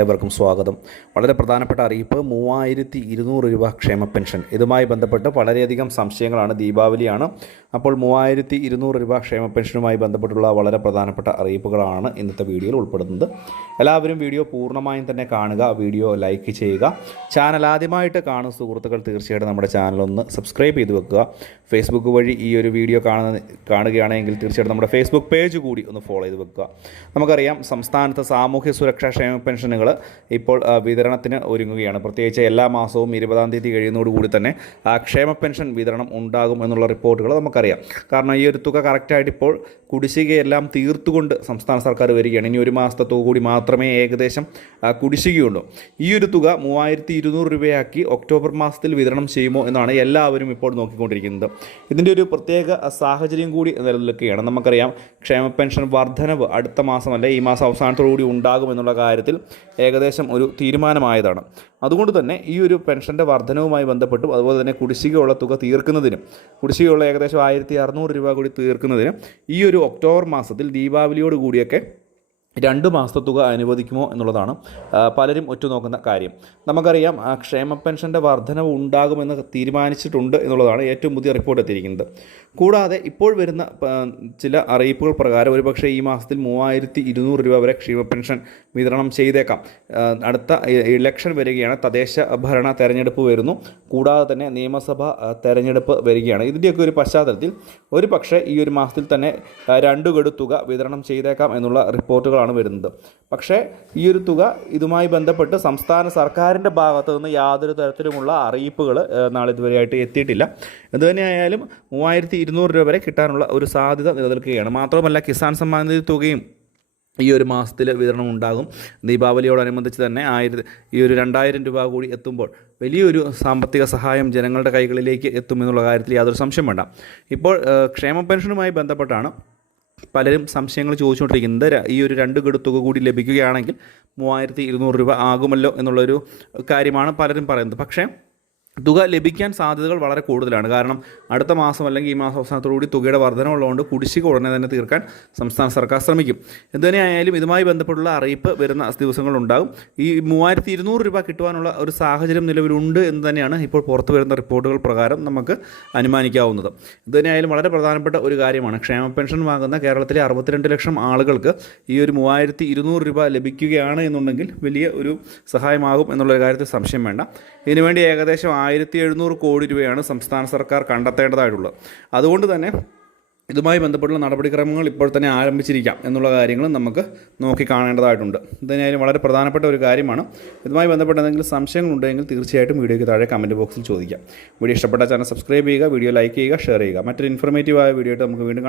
ഏവർക്കും സ്വാഗതം. വളരെ പ്രധാനപ്പെട്ട അറിയിപ്പ് മൂവായിരത്തി ഇരുന്നൂറ് രൂപ ക്ഷേമ പെൻഷൻ. ഇതുമായി ബന്ധപ്പെട്ട് വളരെയധികം സംശയങ്ങളാണ് ദീപാവലിയാണ്. അപ്പോൾ മൂവായിരത്തി ഇരുന്നൂറ് രൂപ ക്ഷേമ പെൻഷനുമായി ബന്ധപ്പെട്ടുള്ള വളരെ പ്രധാനപ്പെട്ട അറിയിപ്പുകളാണ് ഇന്നത്തെ വീഡിയോയിൽ ഉൾപ്പെടുന്നത്. എല്ലാവരും വീഡിയോ പൂർണമായും തന്നെ കാണുക വീഡിയോ ലൈക്ക് ചെയ്യുക. ചാനൽ ആദ്യമായിട്ട് കാണുന്ന സുഹൃത്തുക്കൾ തീർച്ചയായിട്ടും നമ്മുടെ ചാനൽ ഒന്ന് സബ്സ്ക്രൈബ് ചെയ്ത് വെക്കുക. ഫേസ്ബുക്ക് വഴി ഈ ഒരു വീഡിയോ കാണുന്ന കാണുകയാണെങ്കിൽ തീർച്ചയായിട്ടും നമ്മുടെ ഫേസ്ബുക്ക് പേജ് കൂടി ഒന്ന് ഫോളോ ചെയ്ത് വെക്കുക. നമുക്കറിയാം സംസ്ഥാനത്ത് സാമൂഹ്യ സുരക്ഷാ ക്ഷേമ പെൻഷനുകൾ ഇപ്പോൾ ആ, വിതരണത്തിന് ഒരുങ്ങുകയാണ്. പ്രത്യേകിച്ച് എല്ലാ മാസവും ഇരുപതാം തീയതി കഴിയുന്നതോടുകൂടി തന്നെ ക്ഷേമ പെൻഷൻ വിതരണം ഉണ്ടാകും എന്നുള്ള റിപ്പോർട്ടുകൾ നമുക്കറിയാം. കാരണം ഈ ഒരു തുക കറക്റ്റായിട്ട് ഇപ്പോൾ കുടിശ്ശികയെല്ലാം തീർത്തുകൊണ്ട് സംസ്ഥാന സർക്കാർ വരികയാണ്. ഇനി ഒരു മാസത്തെ തുക കൂടി മാത്രമേ ഏകദേശം കുടിശ്ശികയുള്ളൂ. ഈ ഒരു തുക മൂവായിരത്തി ഇരുന്നൂറ് രൂപയാക്കി ഒക്ടോബർ മാസത്തിൽ വിതരണം ചെയ്യുമോ എന്നാണ് എല്ലാവരും ഇപ്പോൾ നോക്കിക്കൊണ്ടിരിക്കുന്നത്. ഇതിന്റെ ഒരു പ്രത്യേക സാഹചര്യം കൂടി നിലനിൽക്കുകയാണ്. നമുക്കറിയാം ക്ഷേമ പെൻഷൻ വർധനവ് അടുത്ത മാസമല്ല ഈ മാസം അവസാനത്തോടുകൂടി ഉണ്ടാകും എന്നുള്ള കാര്യത്തിൽ ഏകദേശം ഒരു തീരുമാനമായതാണ്. അതുകൊണ്ട് തന്നെ ഈ ഒരു പെൻഷന്റെ വർധനവുമായി ബന്ധപ്പെട്ടും അതുപോലെ തന്നെ കുടിശ്ശികയുള്ള തുക തീർക്കുന്നതിനും കുടിശ്ശികയുള്ള ഏകദേശം ആയിരത്തി അറുന്നൂറ് രൂപ കൂടി തീർക്കുന്നതിനും ഈ ഒരു ഒക്ടോബർ മാസത്തിൽ ദീപാവലിയോട് കൂടിയൊക്കെ രണ്ട് മാസത്തെ തുക അനുവദിക്കുമോ എന്നുള്ളതാണ് പലരും ഉറ്റുനോക്കുന്ന കാര്യം. നമുക്കറിയാം ക്ഷേമ പെൻഷന്റെ വർധനവ് ഉണ്ടാകുമെന്ന് തീരുമാനിച്ചിട്ടുണ്ട് എന്നുള്ളതാണ് ഏറ്റവും പുതിയ റിപ്പോർട്ട് എത്തിയിരിക്കുന്നത്. കൂടാതെ ഇപ്പോൾ വരുന്ന ചില അറിയിപ്പുകൾ പ്രകാരം ഒരുപക്ഷേ ഈ മാസത്തിൽ മൂവായിരത്തി ഇരുന്നൂറ് രൂപ വരെ ക്ഷേമ പെൻഷൻ വിതരണം ചെയ്തേക്കാം. അടുത്ത ഇലക്ഷൻ വരികയാണ് തദ്ദേശ ഭരണ തെരഞ്ഞെടുപ്പ് വരുന്നു. കൂടാതെ തന്നെ നിയമസഭ തെരഞ്ഞെടുപ്പ് വരികയാണ്. ഇതിന്റെയൊക്കെ ഒരു പശ്ചാത്തലത്തിൽ ഒരു പക്ഷേ ഈ ഒരു മാസത്തിൽ തന്നെ രണ്ട് ഗഡു തുക വിതരണം ചെയ്തേക്കാം എന്നുള്ള റിപ്പോർട്ടുകളാണ് വരുന്നത്. പക്ഷേ ഈ ഒരു തുക ഇതുമായി ബന്ധപ്പെട്ട് സംസ്ഥാന സർക്കാരിന്റെ ഭാഗത്തു നിന്ന് യാതൊരു തരത്തിലുമുള്ള അറിയിപ്പുകൾ നാളെ ഇതുവരെയായിട്ട് എത്തിയിട്ടില്ല. എന്തുതന്നെയായാലും മൂവായിരത്തി ഇരുന്നൂറ് രൂപ വരെ കിട്ടാനുള്ള ഒരു സാധ്യത നിലനിൽക്കുകയാണ്. മാത്രമല്ല കിസാൻ സമ്മാൻ നിധി തുകയും ഈ ഒരു മാസത്തിൽ വിതരണം ഉണ്ടാകും. ദീപാവലിയോടനുബന്ധിച്ച് തന്നെ ആയിരത്തി ഈ ഒരു രണ്ടായിരം രൂപ കൂടി എത്തുമ്പോൾ വലിയൊരു സാമ്പത്തിക സഹായം ജനങ്ങളുടെ കൈകളിലേക്ക് എത്തുമെന്നുള്ള കാര്യത്തിൽ യാതൊരു സംശയം വേണ്ട. ഇപ്പോൾ ക്ഷേമ പെൻഷനുമായി ബന്ധപ്പെട്ടാണ് പലരും സംശയങ്ങൾ ചോദിച്ചുകൊണ്ടിരിക്കുന്നത് ഈ ഒരു രണ്ട് ഗഡു തുക കൂടി ലഭിക്കുകയാണെങ്കിൽ മൂവായിരത്തി ഇരുന്നൂറ് രൂപ ആകുമല്ലോ എന്നുള്ളൊരു കാര്യമാണ് പലരും പറയുന്നത്. പക്ഷേ തുക ലഭിക്കാൻ സാധ്യതകൾ വളരെ കൂടുതലാണ്. കാരണം അടുത്ത മാസം അല്ലെങ്കിൽ ഈ മാസം അവസാനത്തോടുകൂടി തുകയുടെ വർധനമുള്ളതുകൊണ്ട് കുടിശ്ശിക ഉടനെ തന്നെ തീർക്കാൻ സംസ്ഥാന സർക്കാർ ശ്രമിക്കും. എന്തുതന്നെയായാലും ഇതുമായി ബന്ധപ്പെട്ടുള്ള അറിയിപ്പ് വരുന്ന ദിവസങ്ങളുണ്ടാകും. ഈ മൂവായിരത്തി ഇരുന്നൂറ് രൂപ കിട്ടുവാനുള്ള ഒരു സാഹചര്യം നിലവിലുണ്ട് എന്ന് തന്നെയാണ് ഇപ്പോൾ പുറത്തു വരുന്ന റിപ്പോർട്ടുകൾ പ്രകാരം നമുക്ക് അനുമാനിക്കാവുന്നത്. ഇതുതന്നെയായാലും വളരെ പ്രധാനപ്പെട്ട ഒരു കാര്യമാണ്. ക്ഷേമ പെൻഷൻ വാങ്ങുന്ന കേരളത്തിലെ അറുപത്തിരണ്ട് ലക്ഷം ആളുകൾക്ക് ഈ ഒരു മൂവായിരത്തി ഇരുന്നൂറ് രൂപ ലഭിക്കുകയാണ് എന്നുണ്ടെങ്കിൽ വലിയ ഒരു സഹായമാകും എന്നുള്ള കാര്യത്തിൽ സംശയം വേണ്ട. ഇതിനുവേണ്ടി ഏകദേശം ആയിരത്തി എഴുന്നൂറ് കോടി രൂപയാണ് സംസ്ഥാന സർക്കാർ കണ്ടെത്തേണ്ടതായിട്ടുള്ളത്. അതുകൊണ്ട് തന്നെ ഇതുമായി ബന്ധപ്പെട്ടുള്ള നടപടിക്രമങ്ങൾ ഇപ്പോൾ തന്നെ ആരംഭിച്ചിരിക്കാം എന്നുള്ള കാര്യങ്ങളും നമുക്ക് നോക്കി കാണേണ്ടതായിട്ടുണ്ട്. ഇതിനായാലും വളരെ പ്രധാനപ്പെട്ട ഒരു കാര്യമാണ്. ഇതുമായി ബന്ധപ്പെട്ട എന്തെങ്കിലും സംശയങ്ങളുണ്ടെങ്കിൽ തീർച്ചയായിട്ടും വീഡിയോയ്ക്ക് താഴെ കമന്റ് ബോക്സിൽ ചോദിക്കാം. വീഡിയോ ഇഷ്ടപ്പെട്ട ചാനൽ സബ്സ്ക്രൈബ് ചെയ്യുക വീഡിയോ ലൈക്ക് ചെയ്യുക ഷെയർ ചെയ്യുക. മറ്റൊരു ഇൻഫോർമേറ്റീവായ വീഡിയോ ആയിട്ട് നമുക്ക് വീണ്ടും